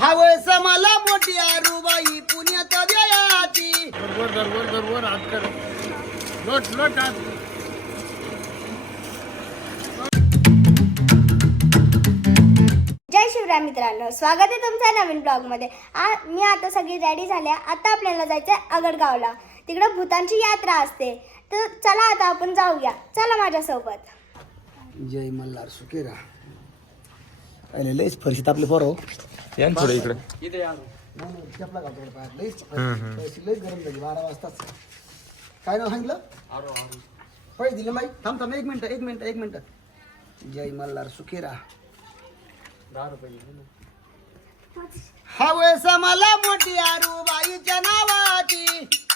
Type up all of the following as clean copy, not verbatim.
हवस मला मोठी आरूबाई पुण्यात द्यायची. वर हात कर. लोट हात. जय शिवराय मित्रांनो, स्वागत आहे तुमच्या नवीन ब्लॉग मध्ये. मी आता सगळी रेडी झाल्या. आता आपल्याला जायचंय अगडगावला. तिकडे भूतांची यात्रा असते. तर चला आता आपण जाऊया. चला माझ्यासोबत. जय मल्हार सुकेरा. अरे लयच फरशीत आपले पोरं या थोडं इकडे. चपला घालतो पायात. लयच गरम झाली 12 वाजताच. काय नाव सांगितलं? पैसे दिले माई. थांब एक मिनिट. जय मल्हार सुकेरा. 10 रुपये. हवस मला मोठी आरूबाईच्या नावाची.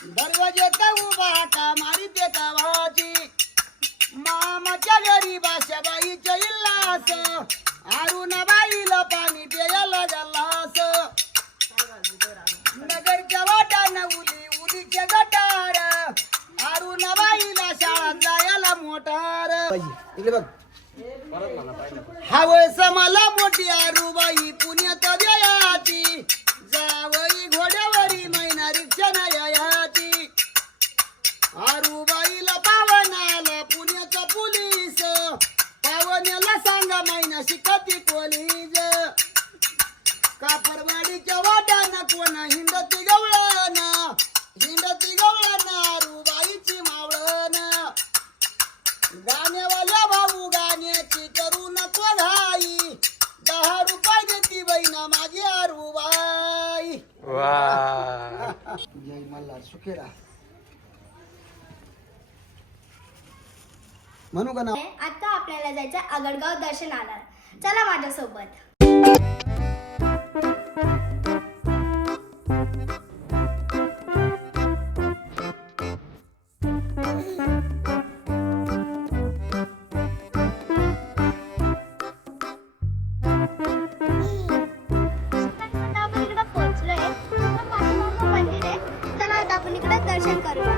दरवाजेत उभा का मारी ते गावाची. मामाच्या घरी भाषाबाईच्या इल्लास. आरुणाबाईला पाणी प्यायला गल्लास. नगरच्या वाटानं उलीच्या गटार. आरुणाबाईला शाळात जायला मोटार. इकडे बघ. हवस मला मोठी आरूबाई पुण्यात द्यायची. जावई घोड्यावरी मैना रिक्षा यायची. आरूबाईला पावनाला पुण्याचा पोलीस. पावण्याला सांगा मैना शिकती पोलीस. कापरवाडीच्या वाटानं कोण हिंडती गवळण. आरूबाईची मावळण. गाण्यावाल्या भाऊ गाण्याची करू नको घाई. 10 रुपये देती बहिणा माझी आरूबाई. जय मल्हार सुकेरा. म्हणू का नाव? आता आपल्याला जायचं अगडगाव दर्शनाला. चला माझ्यासोबत. आपण इकडे दर्शन करूया.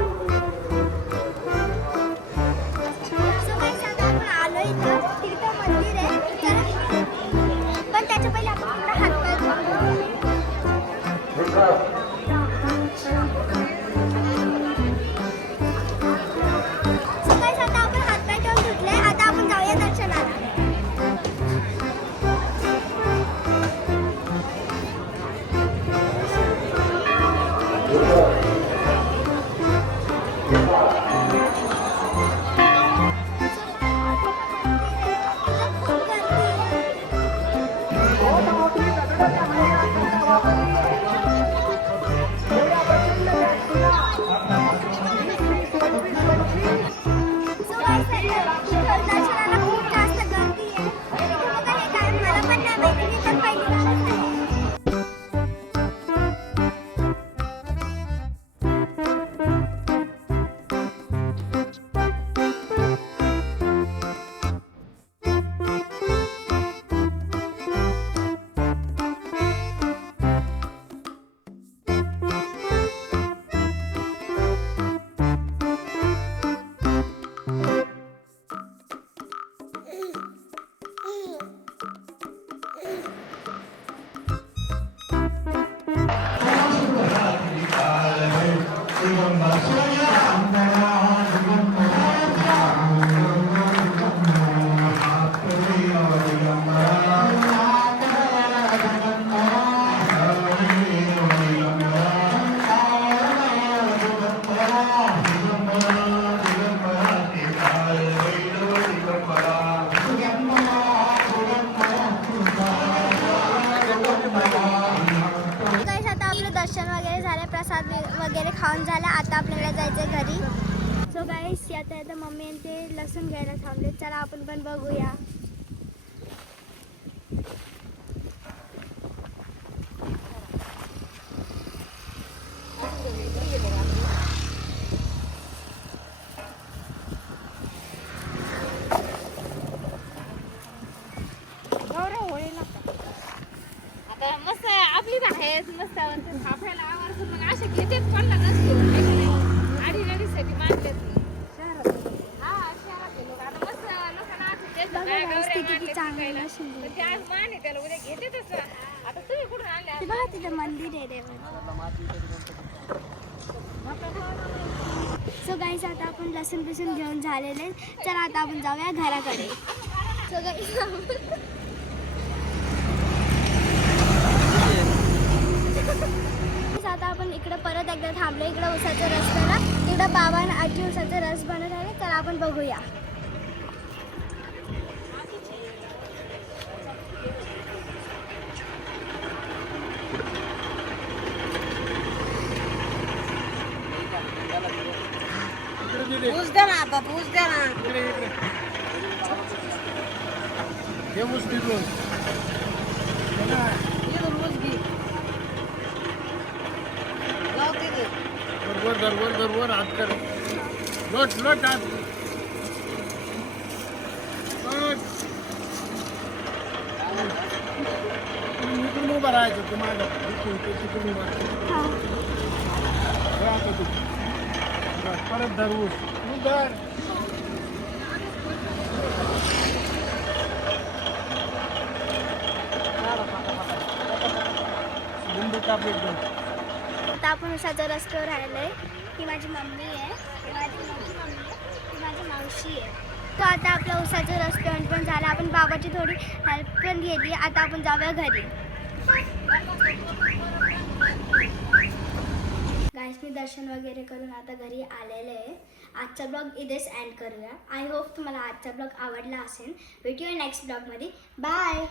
आपण आलो इथं. तिथं मंदिर आहे. पण त्याच्या पहिले आपण इकडे हातपाय धुवू. सकाळी आता आपण हातपाय धुवून धुतले. आता आपण जाऊया दर्शनाला. दर्शनाला खूप जास्त गर्दी आहे. मला पण नाही माहिती. मी पण पहिली दर्शन वगैरे झालं. प्रसाद वगैरे खाऊन झाला. आता आपल्याला जायचं घरी. सो गाईस, आता मम्मी आणि ते लसूण घ्यायला थांबले. चला आपण पण बघूया. आता मस्त आपली आहे. मस्त थापायला आवडतं. मग अशा घेतेच कोणला नसतो. आडी रेडीसाठी मानतात. हा शहरात लोक आता मस्त त्यांचं बघा काय guys, गौऱ्या ते किती मारल्या चांगलं शिकायला. नसून पण ते आज मान आहे त्याला उद्या घेतेच ना. आता तुम्ही कुठून आल्या? ते बघा तिथं मंदिर आहे रे. सो गाईस आता आपण लसूण बिसून घेऊन झालेले. चला आता आपण जाऊया घराकडे. सो गाईस आता आपण इकडे परत एकदा थांबलो. इकडे उसाचा रस ना, तिकडे बाबा आणि आजी उसाचा रस बनत आहे. चला आपण बघूया. पूज द्या ना आता, पूज द्या ना. हे ऊस तिथून. वर हात कर. लोट हात. इकडून उभं राहायचं तुम्हाला. तिकडून उभं राहायचं. परत धर ऊस. धर. लिंबू टाक एकदम. आता आपण उसाचा रस्त्यावर राहिलोय. ही माझी मम्मी आहे, ही माझी मोठी मम्मी आहे, ही माझी मावशी आहे. तो आता आपल्या उसाचं रेस्टॉरंट पण झालं. आपण बाबाची थोडी हेल्प पण घेतली. आता आपण जाऊया घरी. गाईस मी दर्शन वगैरे करून आता घरी आलेले आहे. आजचा ब्लॉग इथेच एंड करूया. आय होप तुम्हाला आजचा ब्लॉग आवडला असेल. भेटूया नेक्स्ट ब्लॉगमध्ये. बाय.